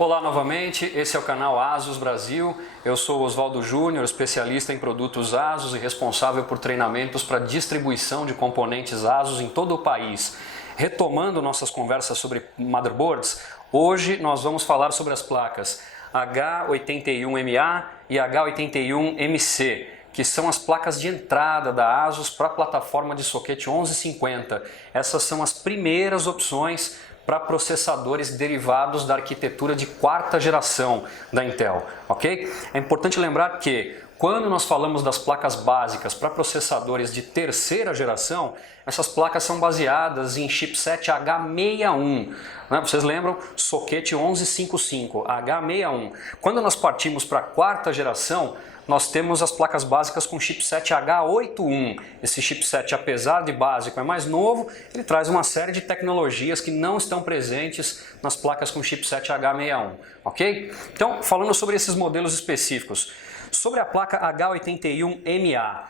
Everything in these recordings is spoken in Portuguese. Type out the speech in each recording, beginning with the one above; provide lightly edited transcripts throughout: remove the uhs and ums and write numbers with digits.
Olá novamente, esse é o canal ASUS Brasil. Eu sou Oswaldo Júnior, especialista em produtos ASUS e responsável por treinamentos para distribuição de componentes ASUS em todo o país. Retomando nossas conversas sobre motherboards, hoje nós vamos falar sobre as placas H81MA e H81MC, que são as placas de entrada da ASUS para a plataforma de soquete 1150. Essas são as primeiras opções para processadores derivados da arquitetura de quarta geração da Intel, ok? É importante lembrar que quando nós falamos das placas básicas para processadores de terceira geração, essas placas são baseadas em chipset H61, né? Vocês lembram? Soquete 1155, H61. Quando nós partimos para a quarta geração, nós temos as placas básicas com chipset H81. Esse chipset, apesar de básico, é mais novo, ele traz uma série de tecnologias que não estão presentes nas placas com chipset H61, ok? Então, falando sobre esses modelos específicos, sobre a placa H81MA,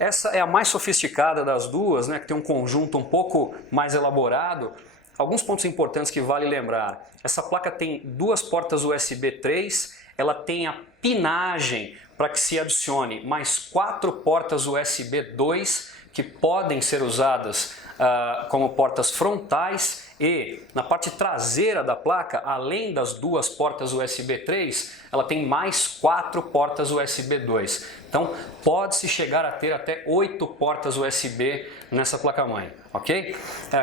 essa é a mais sofisticada das duas, né, que tem um conjunto um pouco mais elaborado. Alguns pontos importantes que vale lembrar: essa placa tem duas portas USB 3, ela tem a pinagem para que se adicione mais 4 portas USB 2 que podem ser usadas como portas frontais, e na parte traseira da placa, além das duas portas USB 3, ela tem mais 4 portas USB 2. Então pode-se chegar a ter até 8 portas USB nessa placa-mãe, ok?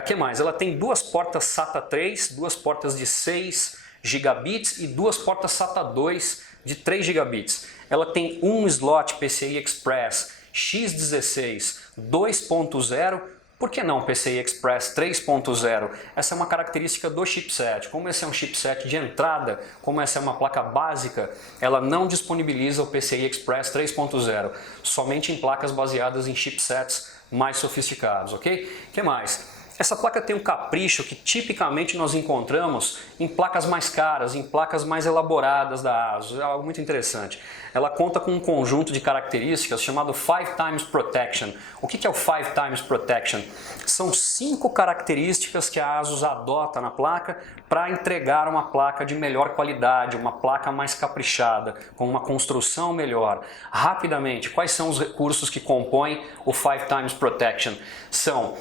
Que mais? Ela tem duas portas SATA 3, duas portas de 6 gigabits e duas portas SATA 2 de 3 gigabits. Ela tem um slot PCI Express X16 2.0, por que não PCI Express 3.0? Essa é uma característica do chipset. Como esse é um chipset de entrada, como essa é uma placa básica, ela não disponibiliza o PCI Express 3.0, somente em placas baseadas em chipsets mais sofisticados, ok? O que mais? Essa placa tem um capricho que tipicamente nós encontramos em placas mais caras, em placas mais elaboradas da ASUS. É algo muito interessante. Ela conta com um conjunto de características chamado 5 Times Protection. O que é o 5 Times Protection? São 5 características que a ASUS adota na placa para entregar uma placa de melhor qualidade, uma placa mais caprichada, com uma construção melhor. Rapidamente, quais são os recursos que compõem o 5 Times Protection? São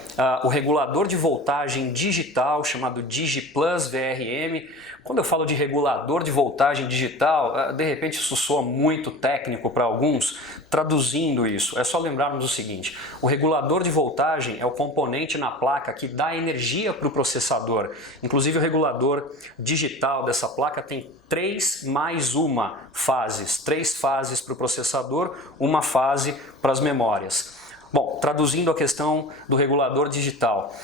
o regulador de voltagem digital, chamado DigiPlus VRM. Quando eu falo de regulador de voltagem digital, de repente isso soa muito técnico para alguns. Traduzindo isso, é só lembrarmos o seguinte: o regulador de voltagem é o componente na placa que dá energia para o processador. Inclusive o regulador digital dessa placa tem 3 mais 1 fases, 3 fases para o processador, uma fase para as memórias. Bom, traduzindo a questão do regulador digital,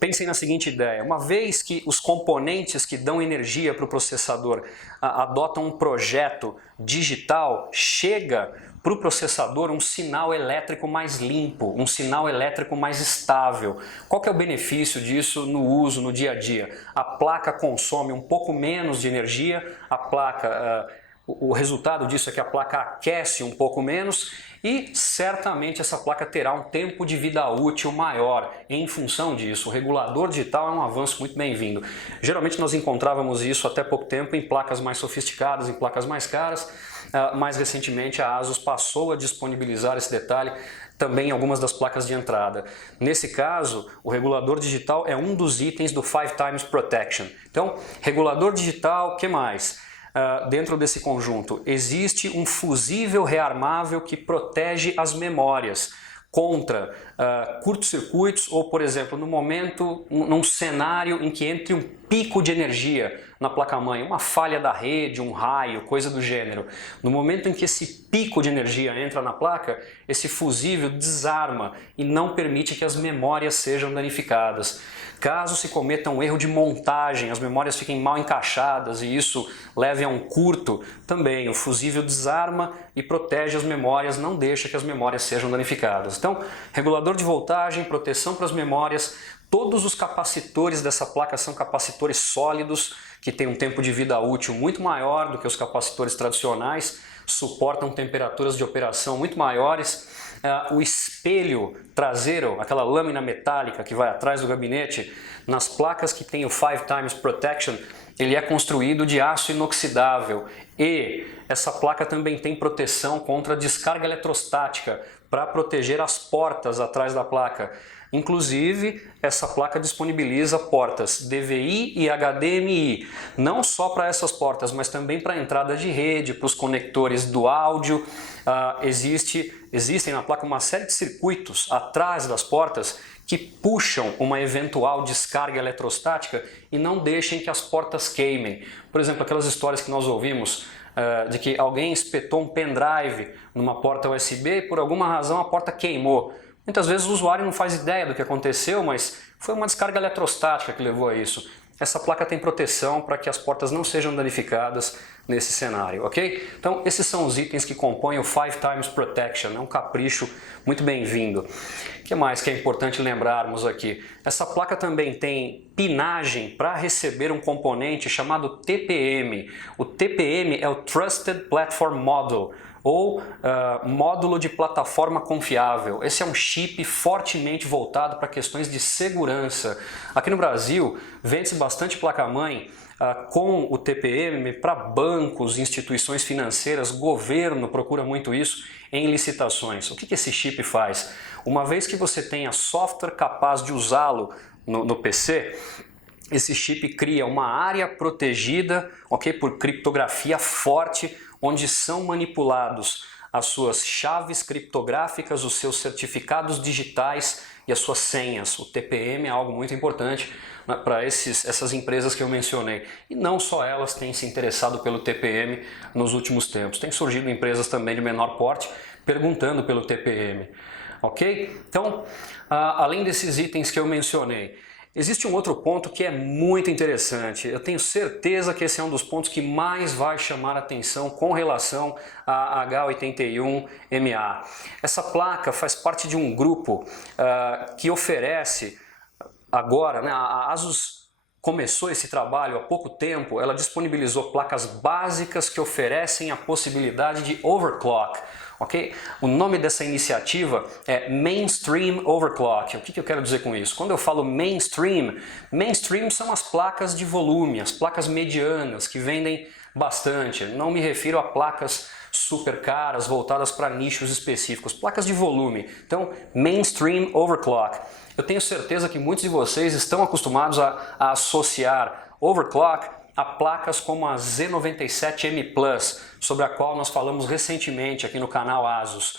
pensem na seguinte ideia: uma vez que os componentes que dão energia para o processador adotam um projeto digital, chega para o processador um sinal elétrico mais limpo, um sinal elétrico mais estável. Qual que é o benefício disso no uso, no dia a dia? A placa consome um pouco menos de energia, o resultado disso é que a placa aquece um pouco menos e certamente essa placa terá um tempo de vida útil maior em função disso. O regulador digital é um avanço muito bem-vindo. Geralmente nós encontrávamos isso até pouco tempo em placas mais sofisticadas, em placas mais caras. Mais recentemente a ASUS passou a disponibilizar esse detalhe também em algumas das placas de entrada. Nesse caso, o regulador digital é um dos itens do 5 Times Protection. Então, regulador digital, o que mais? Dentro desse conjunto, existe um fusível rearmável que protege as memórias contra curtos-circuitos ou, por exemplo, num cenário em que entre um pico de energia na placa-mãe, uma falha da rede, um raio, coisa do gênero. No momento em que esse pico de energia entra na placa, esse fusível desarma e não permite que as memórias sejam danificadas. Caso se cometa um erro de montagem, as memórias fiquem mal encaixadas e isso leve a um curto, também o fusível desarma e protege as memórias, não deixa que as memórias sejam danificadas. Então, regulador de voltagem, proteção para as memórias. Todos os capacitores dessa placa são capacitores sólidos, que têm um tempo de vida útil muito maior do que os capacitores tradicionais, suportam temperaturas de operação muito maiores. o espelho traseiro, aquela lâmina metálica que vai atrás do gabinete, nas placas que tem o 5x Protection, ele é construído de aço inoxidável e essa placa também tem proteção contra descarga eletrostática para proteger as portas atrás da placa. Inclusive, essa placa disponibiliza portas DVI e HDMI, não só para essas portas, mas também para a entrada de rede, para os conectores do áudio. Existem na placa uma série de circuitos atrás das portas que puxam uma eventual descarga eletrostática e não deixem que as portas queimem. Por exemplo, aquelas histórias que nós ouvimos de que alguém espetou um pendrive numa porta USB e por alguma razão a porta queimou. Muitas vezes o usuário não faz ideia do que aconteceu, mas foi uma descarga eletrostática que levou a isso. Essa placa tem proteção para que as portas não sejam danificadas nesse cenário, ok? Então esses são os itens que compõem o 5x Protection, é um capricho muito bem-vindo. O que mais que é importante lembrarmos aqui? Essa placa também tem pinagem para receber um componente chamado TPM. O TPM é o Trusted Platform Module, ou módulo de plataforma confiável. Esse é um chip fortemente voltado para questões de segurança. Aqui no Brasil, vende-se bastante placa-mãe com o TPM para bancos, instituições financeiras, governo procura muito isso em licitações. O que esse chip faz? Uma vez que você tenha software capaz de usá-lo no PC, esse chip cria uma área protegida, ok, por criptografia forte, onde são manipulados as suas chaves criptográficas, os seus certificados digitais e as suas senhas. O TPM é algo muito importante para essas empresas que eu mencionei. E não só elas têm se interessado pelo TPM nos últimos tempos. Tem surgido empresas também de menor porte perguntando pelo TPM. Ok? Então, além desses itens que eu mencionei, existe um outro ponto que é muito interessante. Eu tenho certeza que esse é um dos pontos que mais vai chamar a atenção com relação à H81MA. Essa placa faz parte de um grupo que oferece agora, né, a ASUS começou esse trabalho há pouco tempo, ela disponibilizou placas básicas que oferecem a possibilidade de overclock. Okay? O nome dessa iniciativa é Mainstream Overclock. O que eu quero dizer com isso? Quando eu falo mainstream são as placas de volume, as placas medianas que vendem bastante. Não me refiro a placas super caras voltadas para nichos específicos, placas de volume. Então, Mainstream Overclock. Eu tenho certeza que muitos de vocês estão acostumados a associar overclock a placas como a Z97M Plus, sobre a qual nós falamos recentemente aqui no canal ASUS.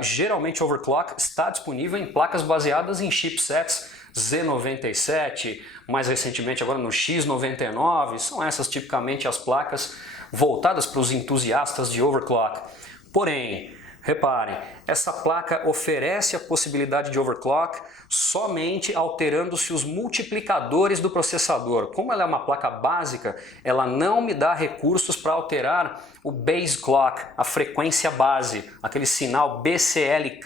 Geralmente overclock está disponível em placas baseadas em chipsets Z97, mais recentemente agora no X99, são essas tipicamente as placas voltadas para os entusiastas de overclock. Porém, reparem, essa placa oferece a possibilidade de overclock somente alterando-se os multiplicadores do processador. Como ela é uma placa básica, ela não me dá recursos para alterar o base clock, a frequência base, aquele sinal BCLK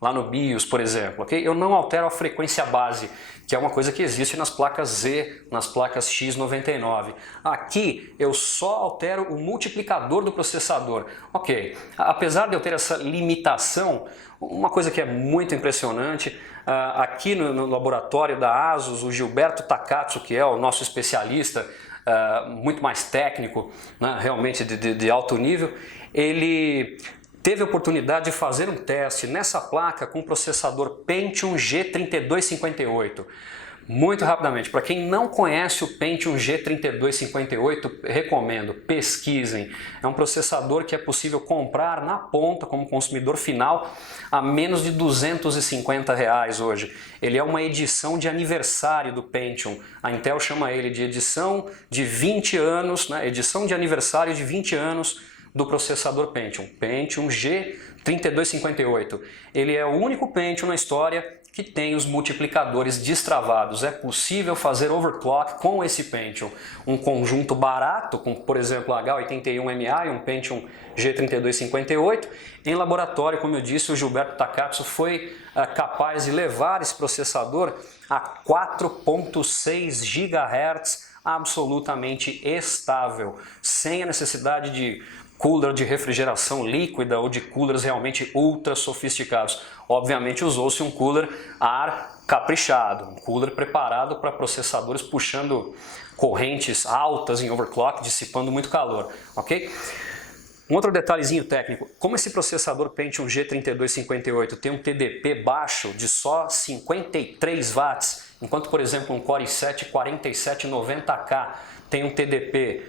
lá no BIOS, por exemplo. Okay? Eu não altero a frequência base, que é uma coisa que existe nas placas Z, nas placas X99. Aqui eu só altero o multiplicador do processador. Ok, apesar de eu ter essa limitação, uma coisa que é muito impressionante, aqui no laboratório da ASUS, o Gilberto Takatsu, que é o nosso especialista, muito mais técnico, né, realmente de alto nível, ele teve a oportunidade de fazer um teste nessa placa com o processador Pentium G3258. Muito rapidamente, para quem não conhece o Pentium G3258, recomendo, pesquisem. É um processador que é possível comprar na ponta como consumidor final a menos de R$250 hoje. Ele é uma edição de aniversário do Pentium. A Intel chama ele de edição de 20 anos, né? Edição de aniversário de 20 anos do processador Pentium G3258. Ele é o único Pentium na história que tem os multiplicadores destravados. É possível fazer overclock com esse Pentium. Um conjunto barato, com por exemplo a H81MA e um Pentium G3258. Em laboratório, como eu disse, o Gilberto Takatsu foi capaz de levar esse processador a 4.6 GHz absolutamente estável, sem a necessidade de cooler de refrigeração líquida ou de coolers realmente ultra sofisticados. Obviamente usou-se um cooler a ar caprichado, um cooler preparado para processadores puxando correntes altas em overclock, dissipando muito calor, ok? Um outro detalhezinho técnico, como esse processador Pentium G3258 tem um TDP baixo de só 53 watts, enquanto, por exemplo, um Core i7 4790K tem um TDP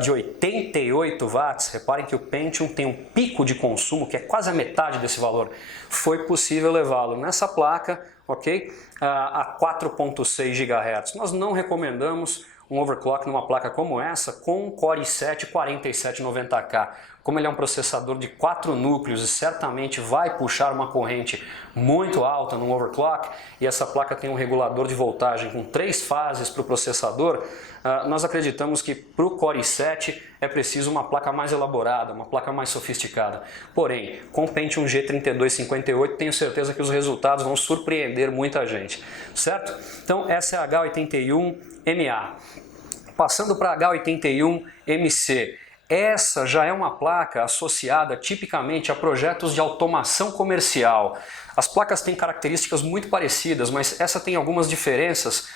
de 88 watts, reparem que o Pentium tem um pico de consumo que é quase a metade desse valor. Foi possível levá-lo nessa placa, ok, a 4.6 GHz. Nós não recomendamos um overclock numa placa como essa com um Core i7 4790K. Como ele é um processador de 4 núcleos e certamente vai puxar uma corrente muito alta no overclock, e essa placa tem um regulador de voltagem com 3 fases para o processador, nós acreditamos que para o Core i7 é preciso uma placa mais elaborada, uma placa mais sofisticada. Porém, com o Pentium G3258 tenho certeza que os resultados vão surpreender muita gente, certo? Então essa é a H81MA. Passando para a H81MC. Essa já é uma placa associada tipicamente a projetos de automação comercial. As placas têm características muito parecidas, mas essa tem algumas diferenças.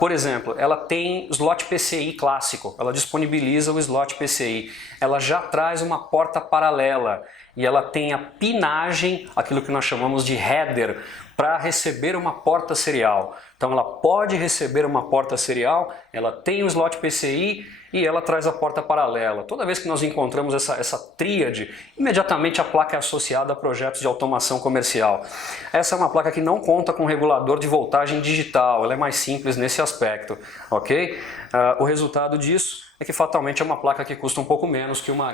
Por exemplo, ela tem slot PCI clássico, ela disponibiliza o slot PCI. Ela já traz uma porta paralela e ela tem a pinagem, aquilo que nós chamamos de header, para receber uma porta serial. Então ela pode receber uma porta serial, ela tem o slot PCI e ela traz a porta paralela. Toda vez que nós encontramos essa tríade, imediatamente a placa é associada a projetos de automação comercial. Essa é uma placa que não conta com regulador de voltagem digital, ela é mais simples nesse aspecto, ok? O resultado disso é que fatalmente é uma placa que custa um pouco menos que uma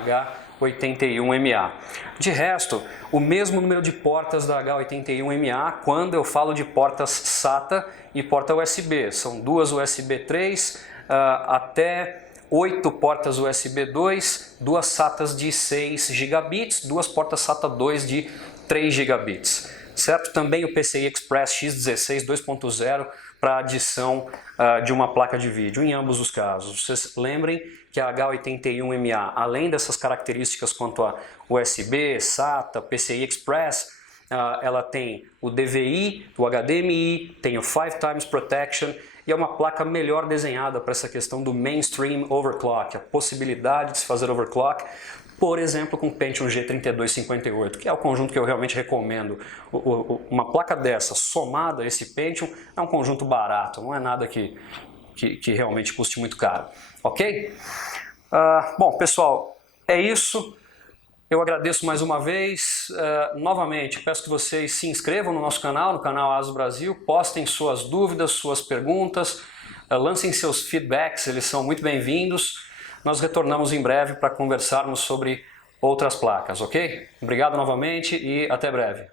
H81MA. De resto, o mesmo número de portas da H81MA quando eu falo de portas SATA e porta USB. São duas USB 3 até 8 portas USB 2, duas SATAs de 6 gigabits, duas portas SATA 2 de 3 gigabits. Certo? Também o PCI Express X16 2.0 para adição de uma placa de vídeo, em ambos os casos. Vocês lembrem que a H81MA, além dessas características quanto a USB, SATA, PCI Express, ela tem o DVI, o HDMI, tem o 5x Protection e é uma placa melhor desenhada para essa questão do mainstream overclock, a possibilidade de se fazer overclock, por exemplo, com o Pentium G3258, que é o conjunto que eu realmente recomendo. Uma placa dessa, somada a esse Pentium, é um conjunto barato, não é nada que realmente custe muito caro, ok? Bom, pessoal, é isso. Eu agradeço mais uma vez. Novamente, peço que vocês se inscrevam no nosso canal, no canal ASUS Brasil, postem suas dúvidas, suas perguntas, lancem seus feedbacks, eles são muito bem-vindos. Nós retornamos em breve para conversarmos sobre outras placas, ok? Obrigado novamente e até breve.